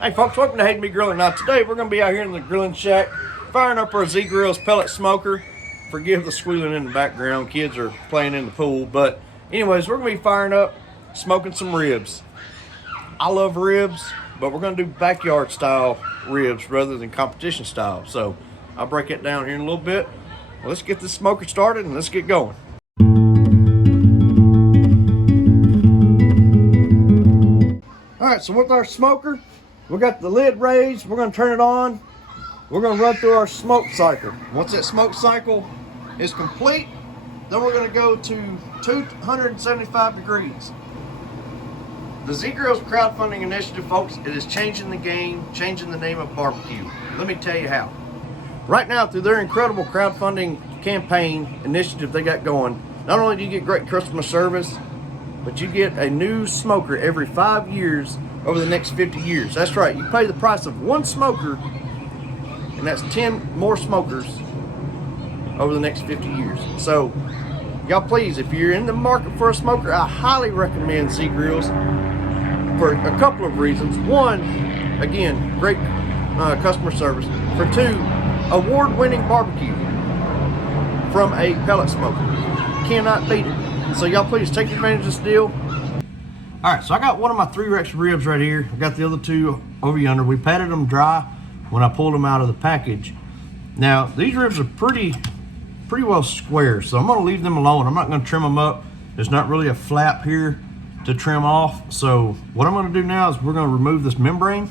Hey folks, welcome to Hayden B Grilling. Now today we're going to be out here in the grilling shack firing up our Z-Grills pellet smoker. Forgive the squealing in the background, kids are playing in the pool. But anyways, we're going to be firing up, smoking some ribs. I love ribs, but we're going to do backyard style ribs rather than competition style. So I'll break it down here in a little bit. Well, let's get this smoker started and let's get going. Alright, so with our smoker, we got the lid raised. We're going to turn it on. We're going to run through our smoke cycle. Once that smoke cycle is complete, then we're going to go to 275 degrees. The Z-Grills crowdfunding initiative, folks, it is changing the game, changing the name of barbecue. Let me tell you how. Right now, through their incredible crowdfunding campaign initiative they got going, not only do you get great customer service, but you get a new smoker every 5 years over the next 50 years. That's right, you pay the price of one smoker, and that's 10 more smokers over the next 50 years. So, y'all please, if you're in the market for a smoker, I highly recommend Z-Grills for a couple of reasons. One, again, great customer service. For two, award-winning barbecue from a pellet smoker. Cannot beat it. So y'all please take advantage of this deal. Alright, so I got one of my 3 Rex ribs right here. I got the other 2 over yonder. We patted them dry when I pulled them out of the package. Now, these ribs are pretty well square, so I'm going to leave them alone. I'm not going to trim them up. There's not really a flap here to trim off. So what I'm going to do now is we're going to remove this membrane.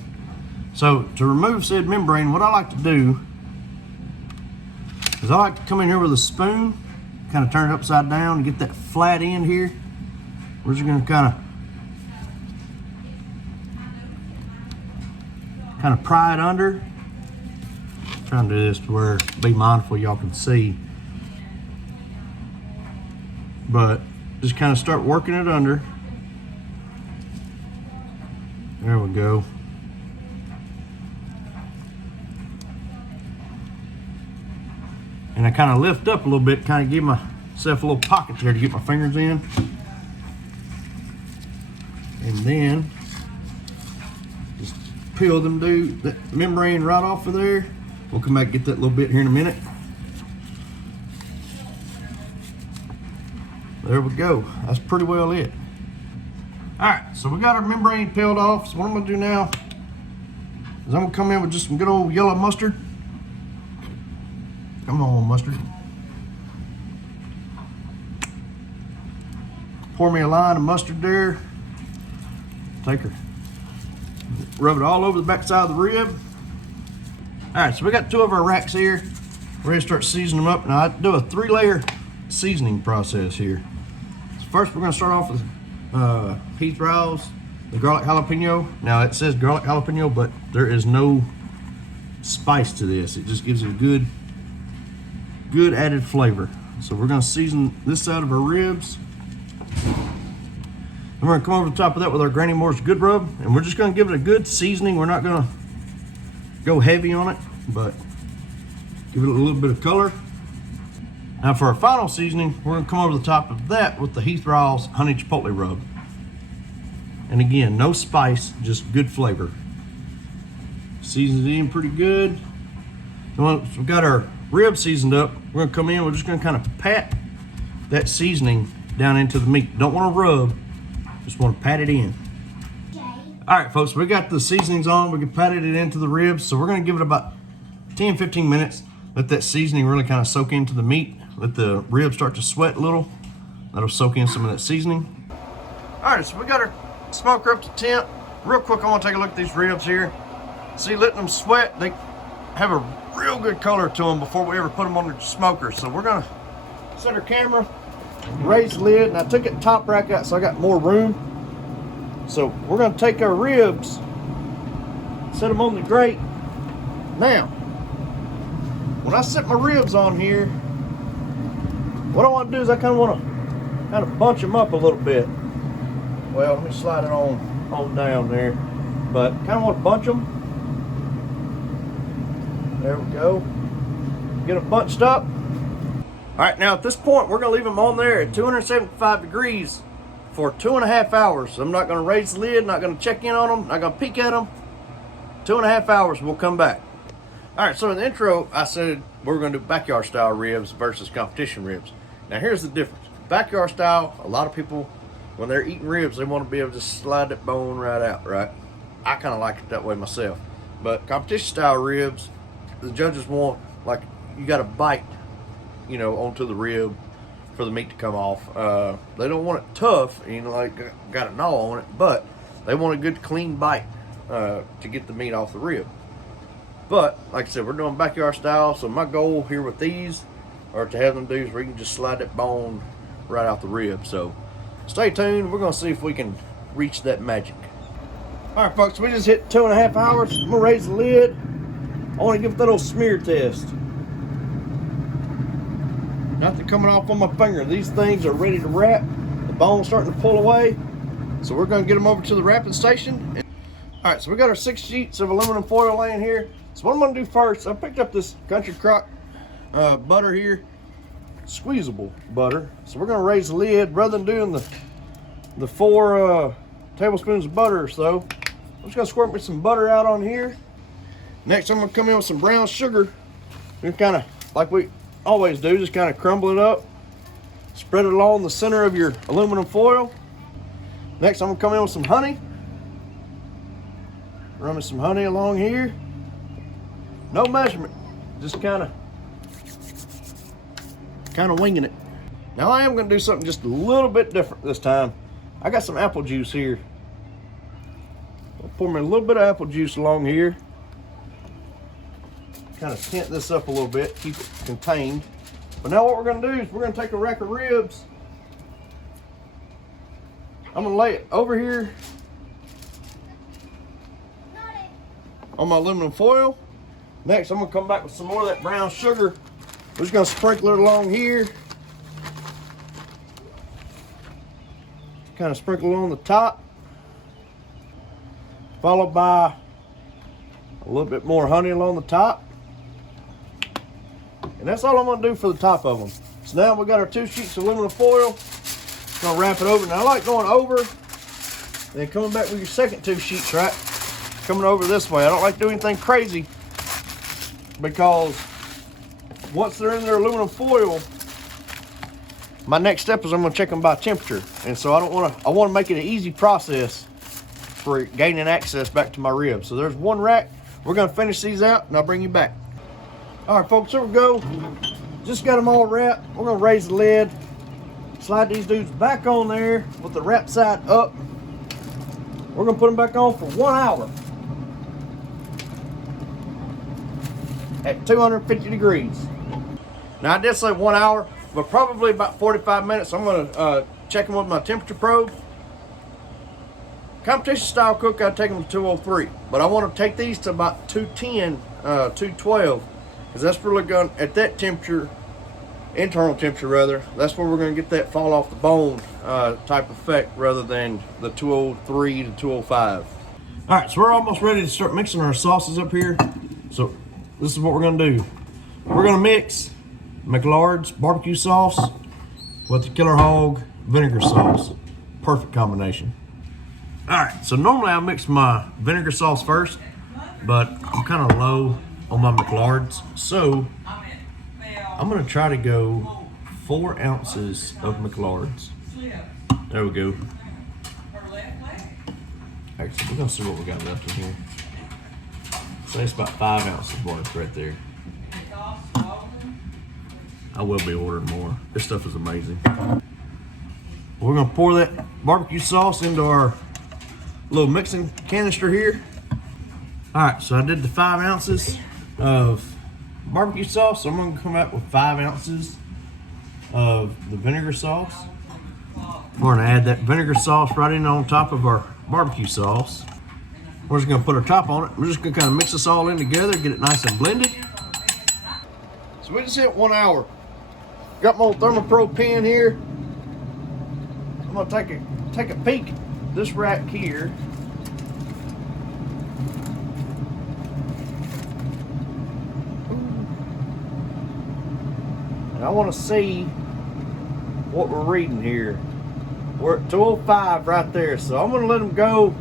So to remove said membrane, what I like to do is I like to come in here with a spoon, kind of turn it upside down and get that flat end here. We're just going to kind of pry it under. I'm trying to do this to where, be mindful y'all can see. But just kind of start working it under. There we go. And I kind of lift up a little bit, kind of give myself a little pocket there to get my fingers in. And then just peel them, that membrane right off of there. We'll come back and get that little bit here in a minute. There we go. That's pretty well it. Alright, so we got our membrane peeled off. So what I'm going to do now is I'm going to come in with just some good old yellow mustard. Come on, mustard. Pour me a line of mustard there. Take her. Rub it all over the back side of the rib. Alright, so we got 2 of our racks here. We're ready to start seasoning them up. Now I do a 3-layer seasoning process here. So first we're going to start off with Heath Rowell's, the garlic jalapeno. Now it says garlic jalapeno, but there is no spice to this. It just gives it a good added flavor. So we're going to season this side of our ribs. And we're going to come over the top of that with our Granny Moore's Good Rub, and we're just going to give it a good seasoning. We're not going to go heavy on it, but give it a little bit of color. Now for our final seasoning, we're going to come over the top of that with the Heath Rowell's Honey Chipotle Rub. And again, no spice, just good flavor. Seasoned it in pretty good. And once we've got our rib seasoned up, we're going to come in, we're just going to kind of pat that seasoning down into the meat. Don't want to rub, just want to pat it in. Alright folks, we got the seasonings on, we can patted it into the ribs, so we're going to give it about 10-15 minutes. Let that seasoning really kind of soak into the meat. Let the ribs start to sweat a little. That'll soak in some of that seasoning. Alright, so we got our smoker up to temp. Real quick, I want to take a look at these ribs here. See, letting them sweat, they have a real good color to them before we ever put them on the smoker. So we're going to set our camera, raise the lid, and I took it top rack out so I got more room. So we're going to take our ribs, set them on the grate. Now, when I set my ribs on here, what I want to do is I kind of want to bunch them up a little bit. Well, let me slide it on down there. But kind of want to bunch them. There we go. Get them bunched up. All right, now at this point, we're going to leave them on there at 275 degrees for 2.5 hours. I'm not going to raise the lid, not going to check in on them, not going to peek at them. 2.5 hours, we'll come back. All right, so in the intro, I said we're gonna do backyard style ribs versus competition ribs. Now here's the difference. Backyard style, a lot of people, when they're eating ribs, they want to be able to slide that bone right out, right? I kind of like it that way myself. But competition style ribs, the judges want, like, you got to bite, you know, onto the rib for the meat to come off. They don't want it tough, you know, like got a gnaw on it, but they want a good clean bite to get the meat off the rib. But like I said, we're doing backyard style, so my goal here with these are to have them dudes where you can just slide that bone right out the rib. So stay tuned. We're gonna see if we can reach that magic. All right, folks, we just hit 2.5 hours. I'm gonna raise the lid. I want to give it that little smear test. Nothing coming off on my finger. These things are ready to wrap. The bone's starting to pull away. So we're gonna get them over to the wrapping station. All right, so we got our 6 sheets of aluminum foil laying here. So what I'm gonna do first, I picked up this Country Crock butter here, squeezable butter. So we're gonna raise the lid. Rather than doing the 4 tablespoons of butter or so, I'm just gonna squirt me some butter out on here. Next, I'm gonna come in with some brown sugar. We kind of, like we always do, just kind of crumble it up, spread it along the center of your aluminum foil. Next, I'm gonna come in with some honey. Run me some honey along here. No measurement, just kind of winging it. Now I am gonna do something just a little bit different this time. I got some apple juice here. I'll pour me a little bit of apple juice along here. Kind of tint this up a little bit, keep it contained. But now what we're gonna do is we're gonna take a rack of ribs. I'm gonna lay it over here on my aluminum foil. Next, I'm gonna come back with some more of that brown sugar. We're just gonna sprinkle it along here. Kind of sprinkle it on the top. Followed by a little bit more honey along the top. And that's all I'm gonna do for the top of them. So now we got our 2 sheets of aluminum foil. Gonna wrap it over. Now I like going over, then coming back with your second 2 sheets, right? Coming over this way. I don't like to do anything crazy because once they're in their aluminum foil, my next step is I'm gonna check them by temperature. And so I wanna make it an easy process for gaining access back to my ribs. So there's 1 rack. We're gonna finish these out and I'll bring you back. All right, folks, here we go. Just got them all wrapped. We're gonna raise the lid, slide these dudes back on there with the wrap side up. We're gonna put them back on for 1 hour at 250 degrees. Now I did say 1 hour, but probably about 45 minutes. I'm gonna check them with my temperature probe. Competition style cook, I'd take them to 203, but I want to take these to about 210, 212, because that's really going, at that temperature, internal temperature rather, that's where we're going to get that fall off the bone type effect rather than the 203 to 205. All right, so we're almost ready to start mixing our sauces up here. So this is what we're going to do. We're going to mix McLard's barbecue sauce with the Killer Hog vinegar sauce. Perfect combination. All right, so normally I mix my vinegar sauce first, but I'm kind of low on my McLard's. So I'm gonna try to go 4 ounces of McLard's. There we go. Actually, we're gonna see what we got left in here. So it's about 5 ounces worth right there. I will be ordering more. This stuff is amazing. We're gonna pour that barbecue sauce into our little mixing canister here. All right, so I did the 5 ounces of barbecue sauce. So I'm gonna come out with 5 ounces of the vinegar sauce. We're gonna add that vinegar sauce right in on top of our barbecue sauce. We're just gonna put our top on it. We're just gonna kind of mix this all in together, get it nice and blended. So we just hit 1 hour. Got my old Thermopro pen here. I'm gonna take a peek at this rack here. And I want to see what we're reading here. We're at 205 right there, so I'm going to let them go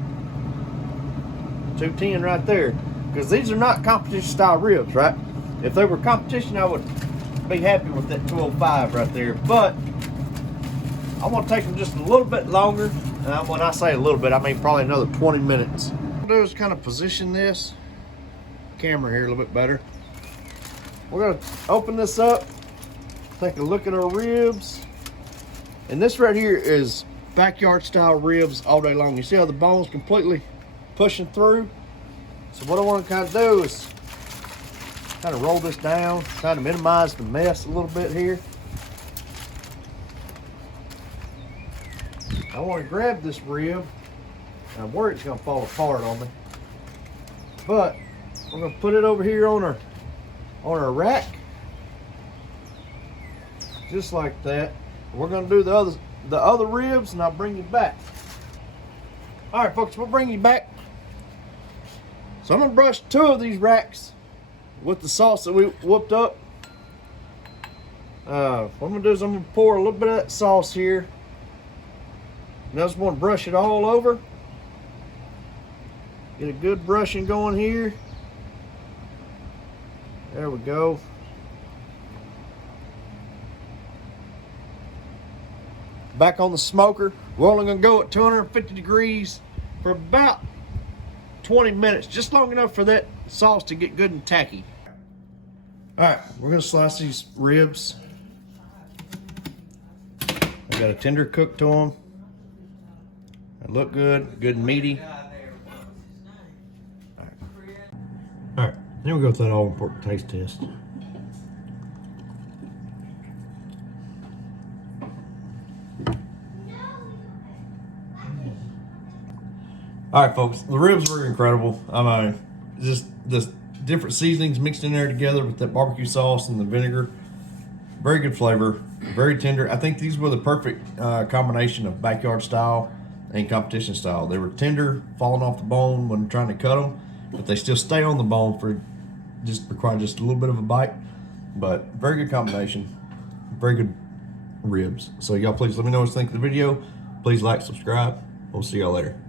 210 right there. because these are not competition style ribs, right? If they were competition, I would be happy with that 205 right there. But I want to take them just a little bit longer. And when I say a little bit, I mean probably another 20 minutes. What I'll do is kind of position this camera here a little bit better. We're gonna open this up, take a look at our ribs. And this right here is backyard style ribs all day long. You see how the bone's completely pushing through? So what I want to kind of do is kind of roll this down, try to minimize the mess a little bit here. I want to grab this rib. I'm worried it's going to fall apart on me. But we're going to put it over here on our rack. Just like that. We're going to do the other ribs, and I'll bring you back. All right, folks, we'll bring you back. So I'm going to brush 2 of these racks with the sauce that we whooped up. What I'm going to do is I'm going to pour a little bit of that sauce here. And I just want to brush it all over. Get a good brushing going here. There we go. Back on the smoker. We're only going to go at 250 degrees for about 20 minutes, just long enough for that sauce to get good and tacky. All right, we're going to slice these ribs. I got a tender cook to them. They look good, good and meaty. All right, then we'll go with that all important taste test. All right, folks, the ribs were incredible. I mean, just the different seasonings mixed in there together with that barbecue sauce and the vinegar. Very good flavor, very tender. I think these were the perfect combination of backyard style and competition style. They were tender, falling off the bone when trying to cut them, but they still stay on the bone for require just a little bit of a bite. But very good combination, very good ribs. So y'all please let me know what you think of the video. Please like, subscribe. We'll see y'all later.